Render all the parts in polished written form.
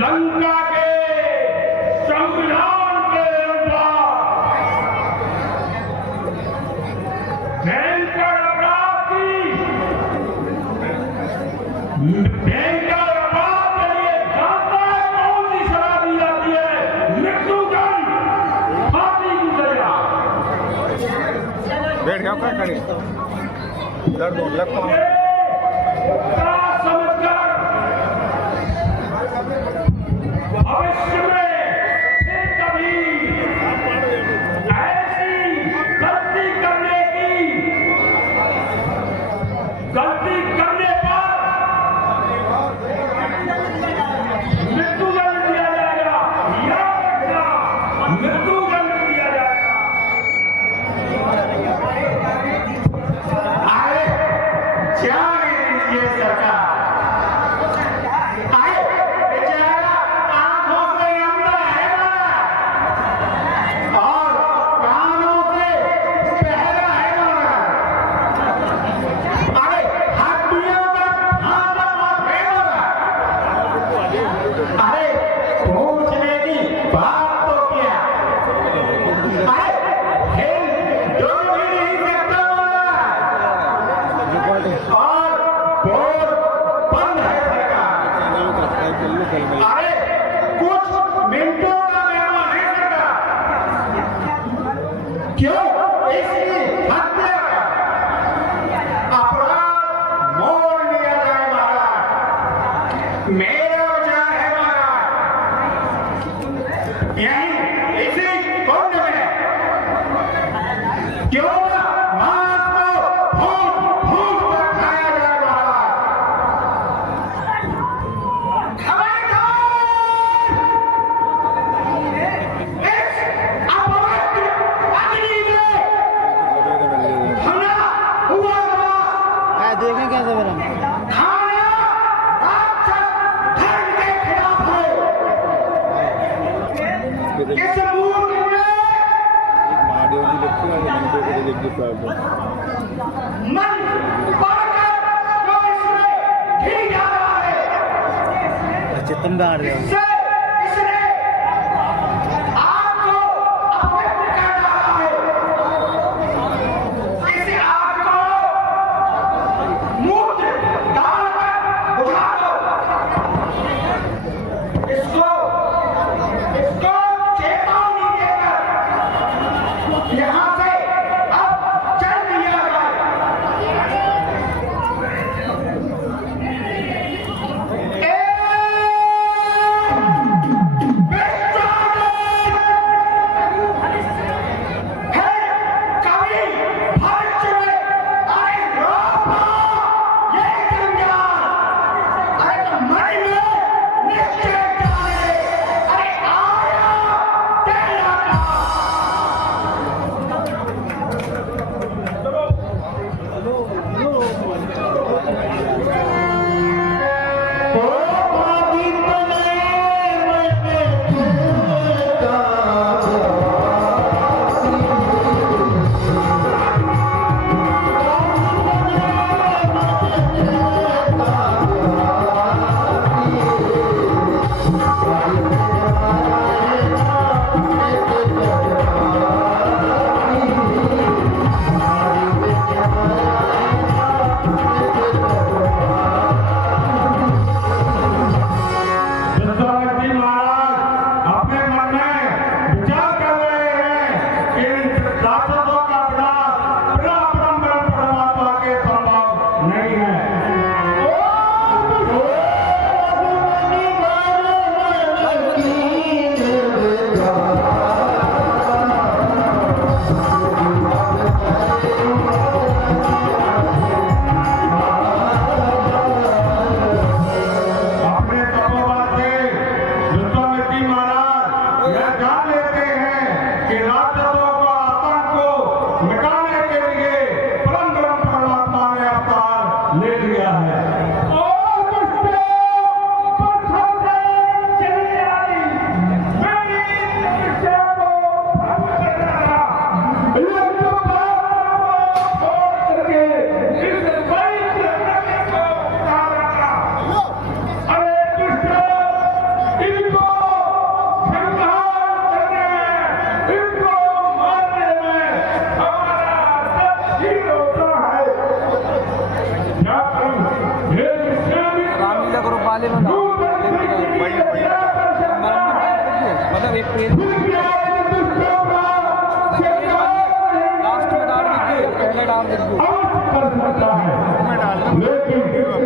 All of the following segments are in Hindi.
लंका के संविधान के अनुसार भयंकर अपराध के लिए जानता है कौन सी सजा दी जाती है? मृत्युदंड, फांसी की सजा। बैठ गया क्या खड़े दर्द हो लग समझकर भविष्य में फिर कभी ऐसी गलती करने मिनटों का मेहमान नहीं सकता। क्यों? इसकी हत्या का अपराध मोड़ लिया जाए महाराज। मेरा विचार है महाराज, यहीं इसी कुंड में क्यों ना मांस को भून भून कर खाया जाए महाराज। इस अपवित्र अग्नि में हमला हुआ देखें कैसे बना खाना राक्षस धर्म के खिलाफ है। इस मूर्ख में महादेव जी लगते हैं मन बढ़कर जो इसमें घी डाला है, चित्तम गाड़ रहे इससे इसने आग को अपवित्र कर डाला है। इस आग को मूत्र डालकर बुझा दो। इसको चेतावनी देकर यहाँ से अब चल दिया जाए।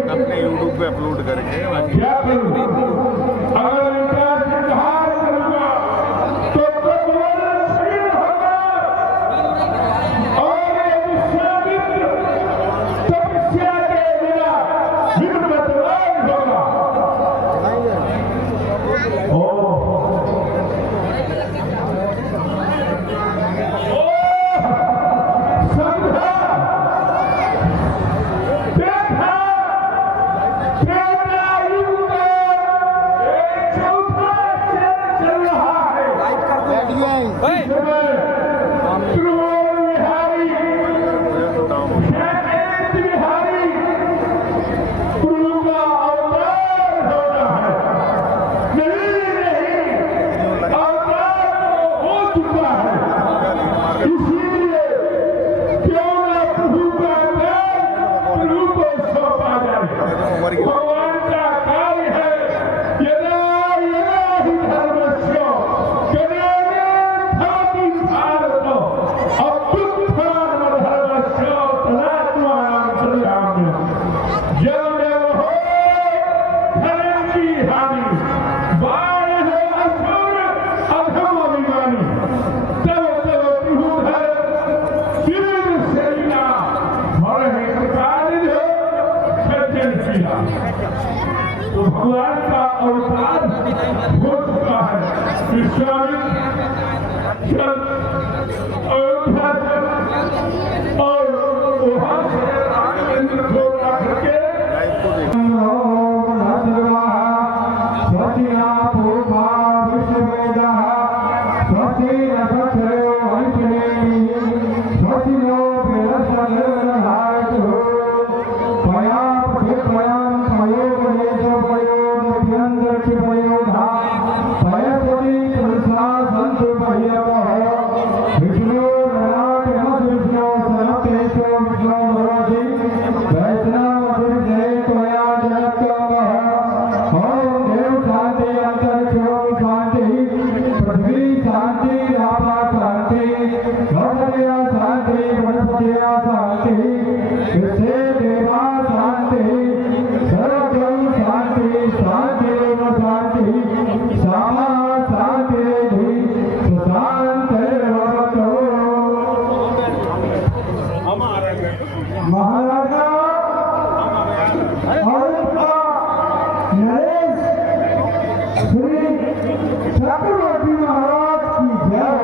अपने यूट्यूब पे अपलोड करके अवतार हो चुका है। विश्वामित्र जब अयोध्या और वहां से राजेंद्र को आकर के महाराजा नरेश श्री चक्रवर्ती महाराज की जय।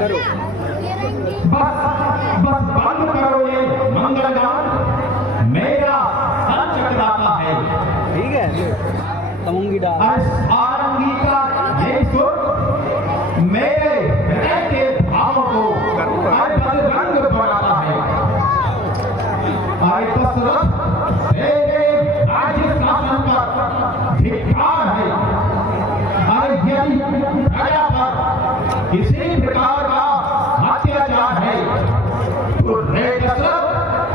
बस बस बंद करो ये मंगल गान, मेरा सर चकराता है। ठीक है तमुंगी डाल सारंगी का ये सुर मेरे हृदय के भाव को रंग बनाता है। दशरथ तेरे राज्य शासन पर धिक्कार है। यदि प्रजा पर किसी प्रकार का अत्याचार है तो हे दशरथ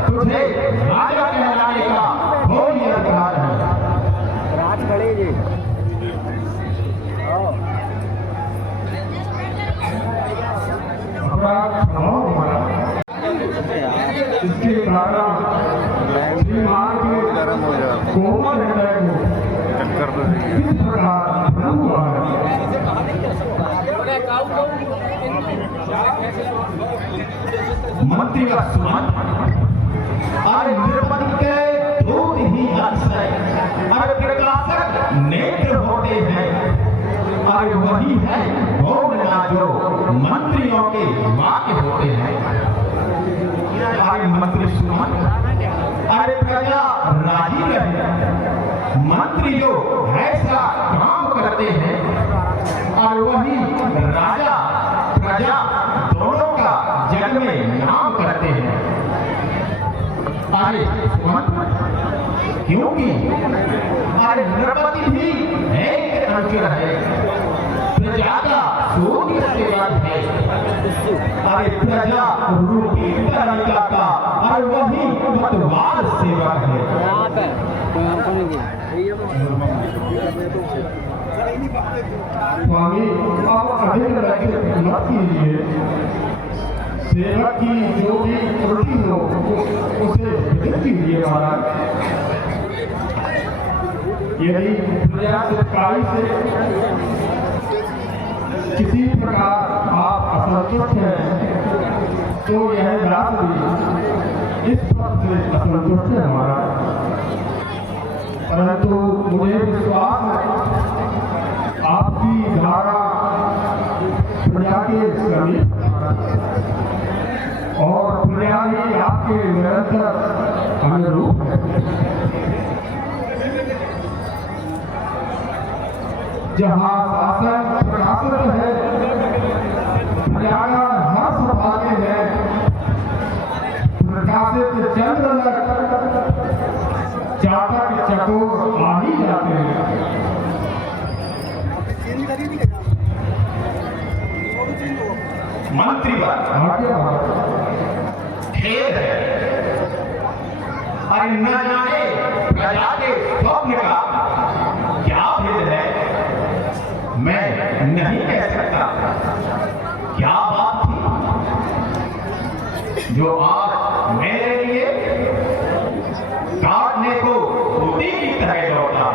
तुझे राजा कहलाने का कोई अधिकार है। राज खड़े जी इसके कारण श्रीमान के गर्म हो जाता कोमल हृदय को चक्कर तो इस प्रकार भ्रम हुआ है। मंत्री का सुमन अरे नृपति के दूत ही अक्षय, अरे प्रकाशक नेत्र होते हैं। अरे वही है बोलना जो मंत्रियों के वाक्य होते हैं। अरे मंत्री सुमन अरे प्रजा राजी रहे, मंत्री जो ऐसा काम करते हैं और वही राजा प्रजा दोनों का जग में नाम करते हैं। अरे क्योंकि अरे नृपति भी एक अनुचर है, प्रजा का सूर्य सेवक है। अरे प्रजा रूपी तरीका का और वही मतवाद सेवक है। स्वामी आप अधिक मत कीजिए, सेवक की जो भी त्रुटि हो उसे विदित कीजिए महाराज। यदि प्रजा हितकारी से किसी प्रकार आप असंतुष्ट हैं तो यह व्यास भी इस पद से असंतुष्ट है महाराज। परंतु मुझे विश्वास है आपकी धारा प्रजा के समीप और प्रजा ही आपके निरंतर अनुरूप है। जहाँ शासन प्रकाशित है प्रजा का हर्ष भाग्य है, प्रकाशित चंद्र लग चातक चकोर आ ही जाते हैं। मंत्री खेद है, अरे न जाने प्रजा के स्वप्न का क्या भेद है, मैं नहीं कह सकता। क्या बात थी जो आज मेरे लिए काटने को उसी की तरह लौटा।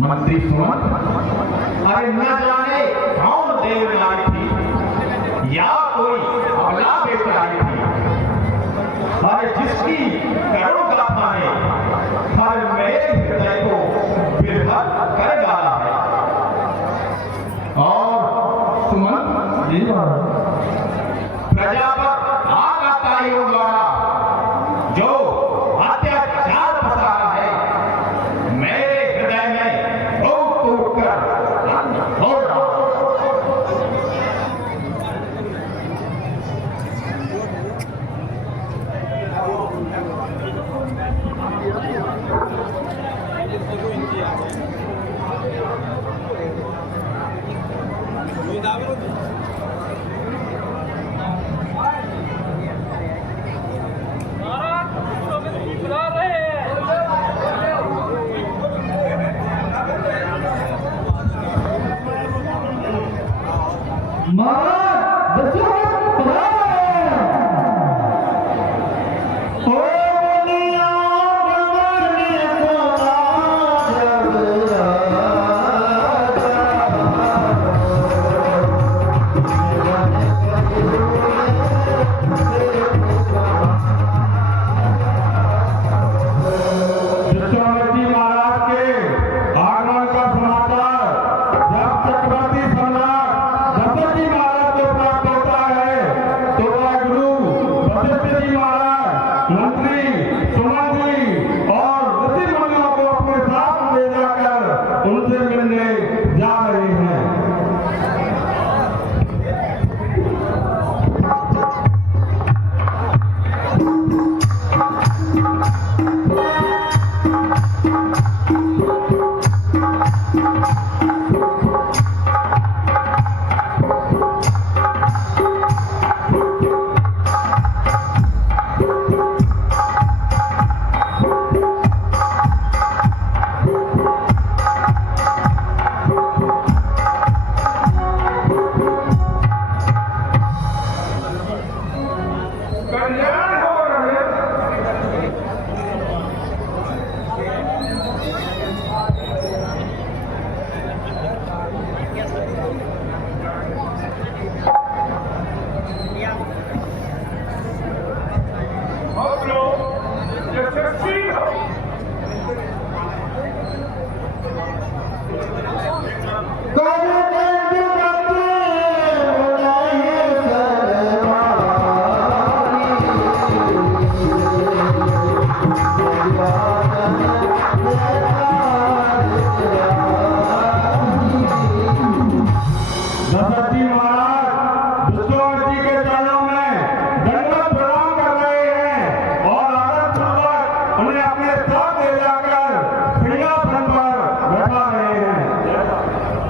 मंत्री सुमन अरे न जाने कौन देवनारी थी या कोई अबला बेचारी थी, अरे जिसकी करुण गाथा ने हर मेरे हृदय को विभक्त कर डाला है। और सुमन प्रजा पर आघातकारियों द्वारा जो अत्याचार फंसा रहा है, मेरे हृदय में फूट फूट कर हो रहा। दशरथ जी महाराज विश्वामित्र जी के चरणों में दंडवत प्रणाम कर रहे हैं और आदर पूर्वक उन्हें अपने साथ ले जाकर सिंहासन पर बैठा रहे हैं।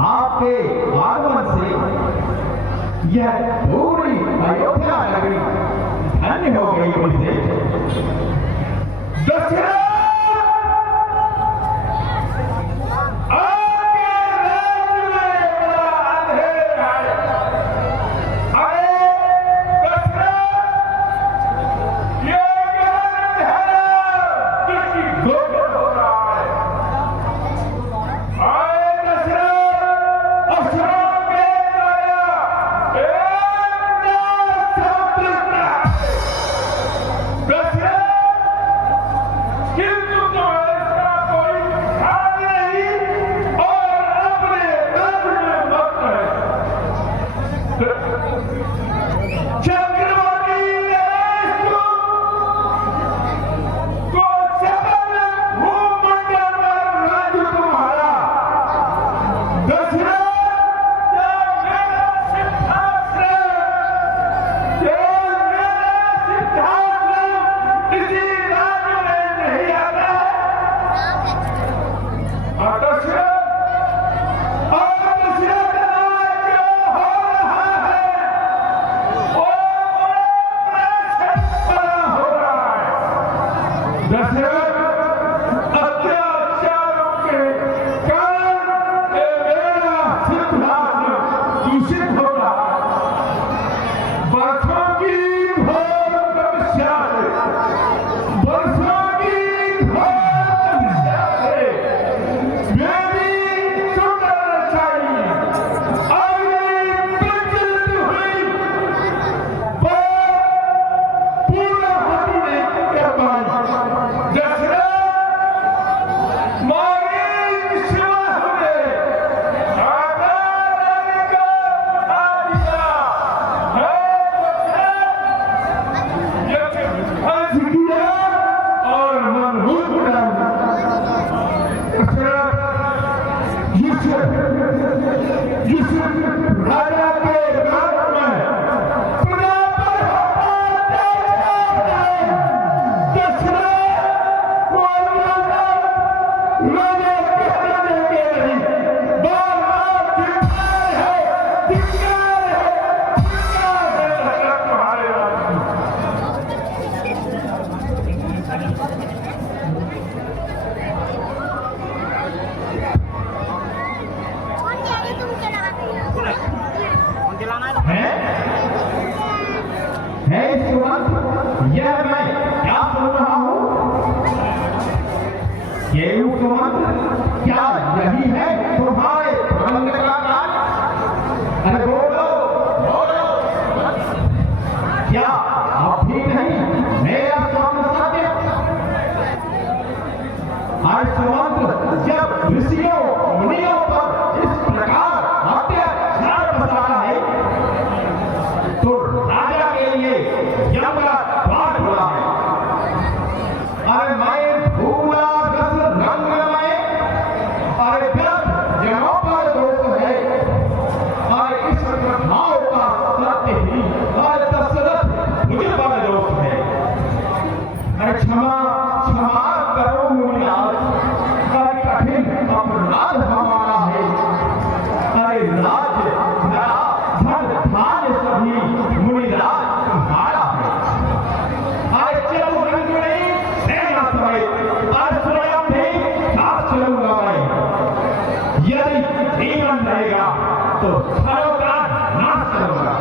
आपके आगमन से यह पूरी अयोध्या नगरी धन्य हो गई। दशरथ अत्याचारों के कारण ये मेरा सिद्धांत दूषित होगा। वर्षों की घोर तपस्या से, वर्षों की घोर तपस्या से मेरी सुंदर रचाई अग्नि प्रज्वलित हुई, पर पूर्णाहुति नहीं कर पाई। दशरथ मारी शिवा हुए आधार का आदिया है। हंस किया और मनहूस बना। जिस राजा के राज्य में प्रजा पर दशरथ को राजा कहने के लिए बार-बार धिक्कार है, धिक्कार है, धिक्कार है दशरथ तुम्हारे राज्य में। है सुमंत, यह मैं क्या सुन रहा हूँ? ये सुमंत, क्या यही है तुम्हारे प्रबंध का काज? अरे बोलो, बोलो, क्या आप भी नहीं मेरा सुमंत सत्य? अरे सुमंत, जब ऋषियों मुनियों पर इस प्रकार अत्याचार बसाना है तो राजा के लिए यम का द्वार खुला है। अरे मैं भूला रस रंग में, अरे व्यर्थ जनों पर दोष है। अरे इस भाव का सत्य ही अरे दशरथ मुझ पर दोष है। अरे क्षमा क्षमा करो मुनिराज, अरे कठिन अपराध हमारा है। अरे राज धन धान्य सभी मुनिराज तुम्हारा है। अरे चलो रंगनी सेना समेत आज स्वयं भी साथ चलूंगा मैं। यदि जीवन रहेगा तो छलों का नाश करूंगा।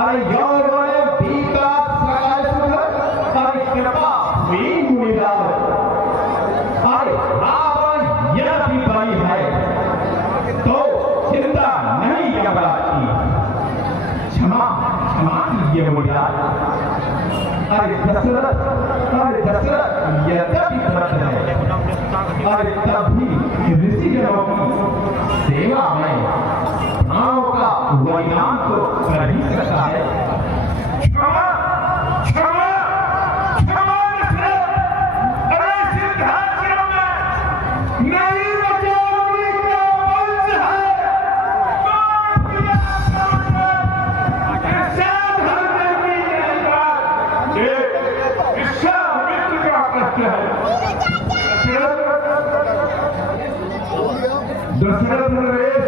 अरे यौवन भीका सकाल सुख, अरे कृपा हुई मुनिराज। अरे रावण यदि बड़ी है तो चिंता नहीं यमराज की। क्षमा क्षमा कीजिए मुनिराज। अरे दशरथ यद्यपि व्रत है, अरे तब भी ऋषिजनों की सेवा में प्राणों का बलिदान तो कर ही सकता है। क्षमा क्षमा क्षमा दशरथ, अरे सिद्धांत में नहीं बचाओगे क्या वंश है? कौन किया विश्वामित्र का कष्ट है। दशरथ नरेश,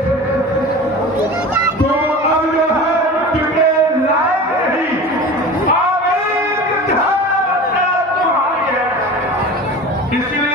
तुम अब जो है टिकने लायक नहीं। अब एक तुम्हारी है, इसलिए